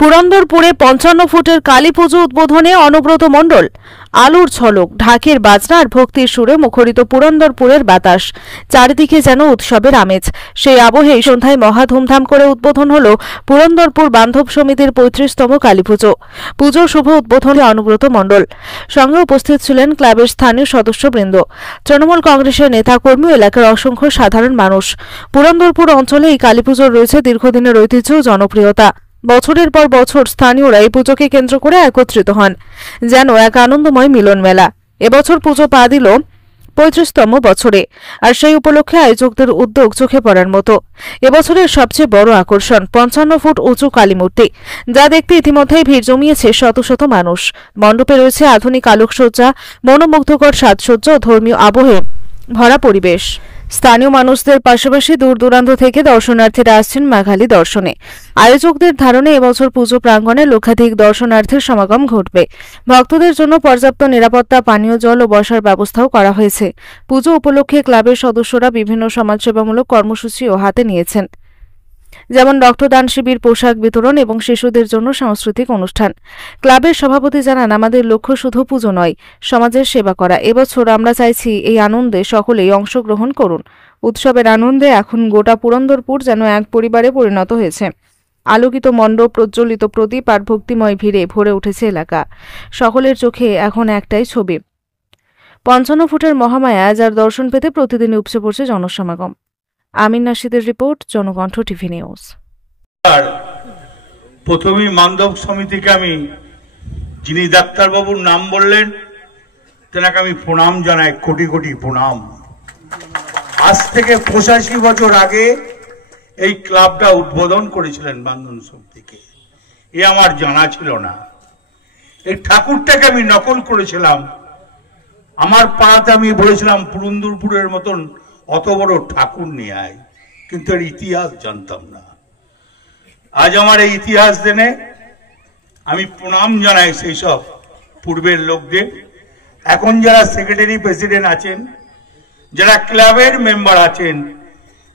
পুরন্দরপুরে 55 ফুটের কালী পুজো উদ্বোধনে অনুব্রত মণ্ডল। আলুর ঝলক, ঢাকের বাজনা আর ভক্তির সুরে মুখরিত পুরন্দরপুরের বাতাস, চারিদিকে যেন উৎসবের আমেজ। সেই আবহেই সন্ধ্যায় মহা ধুমধাম করে উদ্বোধন হল পুরন্দরপুর বান্ধব সমিতির 35তম কালী পুজো। পুজোর শুভ উদ্বোধনে অনুব্রত মণ্ডল সঙ্গে উপস্থিত ছিলেন ক্লাবের স্থানীয় সদস্যবৃন্দ, তৃণমূল কংগ্রেসের নেতাকর্মী, এলাকার অসংখ্য সাধারণ মানুষ। পুরন্দরপুর অঞ্চলে এই কালী পুজোর রয়েছে দীর্ঘদিনের ঐতিহ্য ও জনপ্রিয়তা। বছরের পর বছর স্থানীয়রা এই পুজোকে কেন্দ্র করে একত্রিত হন, যেন এক আনন্দময় মিলন মেলা। এবছর পুজো পা দিল 35তম বছরে, আর সেই উপলক্ষে আয়োজকদের উদ্যোগ চোখে পড়ার মতো। এবছরের সবচেয়ে বড় আকর্ষণ 55 ফুট উঁচু কালী মূর্তি, যা দেখতে ইতিমধ্যেই ভিড় জমিয়েছে শত শত মানুষ। মণ্ডপে রয়েছে আধুনিক আলোকসজ্জা, মনোমুগ্ধকর সাজসজ্জা ও ধর্মীয় আবহে ভরা পরিবেশ। স্থানীয় মানুষদের পাশাপাশি দূর দূরান্ত থেকে দর্শনার্থীরা আসছেন মা কালী দর্শনে। আয়োজকদের ধারণে এবছর পুজো প্রাঙ্গণে লক্ষাধিক দর্শনার্থীর সমাগম ঘটবে। ভক্তদের জন্য পর্যাপ্ত নিরাপত্তা, পানীয় জল ও বসার ব্যবস্থাও করা হয়েছে। পুজো উপলক্ষে ক্লাবের সদস্যরা বিভিন্ন সমাজসেবামূলক কর্মসূচিও হাতে নিয়েছেন, যেমন রক্তদান শিবির, পোশাক বিতরণ এবং শিশুদের জন্য সাংস্কৃতিক অনুষ্ঠান। ক্লাবের সভাপতি জানান, আমাদের লক্ষ্য শুধু পুজো নয়, সমাজের সেবা করা। এবছর আমরা চাইছি এই আনন্দে সকলেই অংশগ্রহণ করুন। উৎসবের আনন্দে এখন গোটা পুরন্দরপুর যেন এক পরিবারে পরিণত হয়েছে। আলোকিত মণ্ডপ, প্রজ্বলিত প্রদীপ আর ভক্তিময় ভিড়ে ভরে উঠেছে এলাকা। সকলের চোখে এখন একটাই ছবি, 55 ফুটের মহামায়া, যার দর্শন পেতে প্রতিদিন উপচে পড়ছে জনসমাগম। আমিন নাশিদের রিপোর্ট, জনকণ্ঠ টিভি নিউজ। প্রথমেই বান্ধব সমিতিকে আমি, যিনি ডাক্তারবাবুর নাম বললেন, তেনাকে আমি প্রণাম জানাই, কোটি কোটি প্রণাম। আজ থেকে 85 বছর আগে এই ক্লাবটা উদ্বোধন করেছিলেন বান্ধব সমিতিকে, এ আমার জানা ছিল না। এই ঠাকুরটাকে আমি নকল করেছিলাম। আমার পাড়াতে আমি বলেছিলাম পুরন্দরপুরের মতন অত বড় ঠাকুর নিয়ে আয়, কিন্তু এর ইতিহাস জানতাম না। আজ আমার এই ইতিহাস জেনে আমি প্রণাম জানাই সেই সব পূর্বের লোকদের। এখন যারা সেক্রেটারি, প্রেসিডেন্ট আছেন, যারা ক্লাবের মেম্বার আছেন,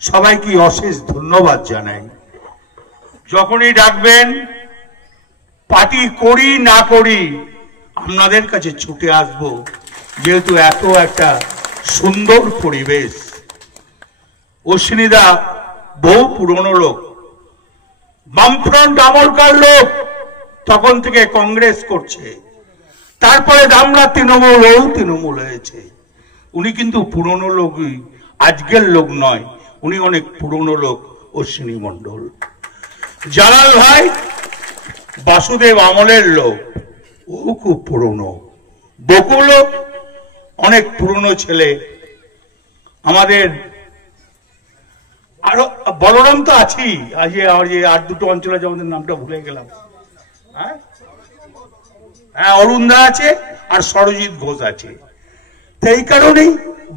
সবাইকে অশেষ ধন্যবাদ জানাই। যখনই ডাকবেন, পার্টি করি না করি, আপনাদের কাছে ছুটে আসব, যেহেতু এত একটা সুন্দর পরিবেশ। অশ্বিনীদা বহু পুরনো লোক, বামফ্রন্ট আমলকার লোক, তখন থেকে কংগ্রেস করছে, তারপরে আমরা তৃণমূল হয়েছে। উনি কিন্তু পুরনো লোকই, আজকের লোক নয়, উনি অনেক পুরনো লোক। অশ্বিনী মণ্ডল, জালাল ভাই বাসুদেব আমলের লোক, ও খুব পুরনো। বকুল অনেক পুরনো ছেলে। আমাদের আরো বলরাম তো আছি, আজ আর দুটো অঞ্চল আছে, আমাদের নামটা ভুলে গেলাম। হ্যাঁ, অরুণদা আছে আর সরজিৎ ঘোষ আছে। তো এই কারণেই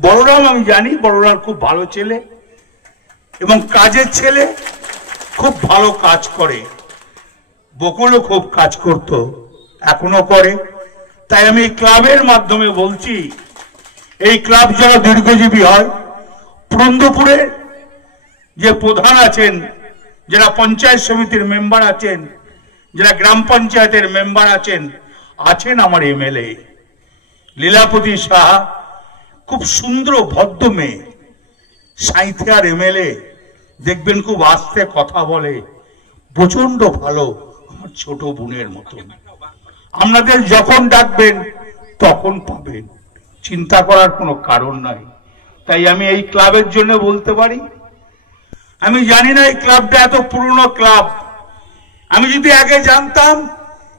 বলরাম আমি জানি, বলরাম খুব ভালো ছেলে এবং কাজের ছেলে, খুব ভালো কাজ করে। বকুলও খুব কাজ করত, এখনো করে। তাই আমি ক্লাবের মাধ্যমে বলছি, এই ক্লাব যারা দীর্ঘজীবী হয়, পুরন্দরপুরে যে প্রধান আছেন, যারা পঞ্চায়েত সমিতির মেম্বার আছেন, যারা গ্রাম পঞ্চায়েতের মেম্বার আছেন আমার এমএলএ লীলাপতি সাহা, খুব সুন্দর ভদ্র মেয়ে, সাঁইথিয়ার এমএলএ, দেখবেন খুব আস্তে কথা বলে, প্রচন্ড ভালো, আমার ছোট বোনের মতন। আপনাদের যখন ডাকবেন তখন পাবেন, চিন্তা করার কোনো কারণ নাই। তাই আমি এই ক্লাবের জন্য বলতে পারি, আমি জানি না এই ক্লাবটা এত পুরনো ক্লাব। আমি যদি আগে জানতাম,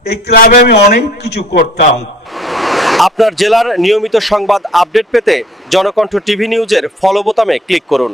এই ক্লাবে আমি অনেক কিছু করতাম। আপনার জেলার নিয়মিত সংবাদ আপডেট পেতে জনকণ্ঠ টিভি নিউজের ফলো বোতামে ক্লিক করুন।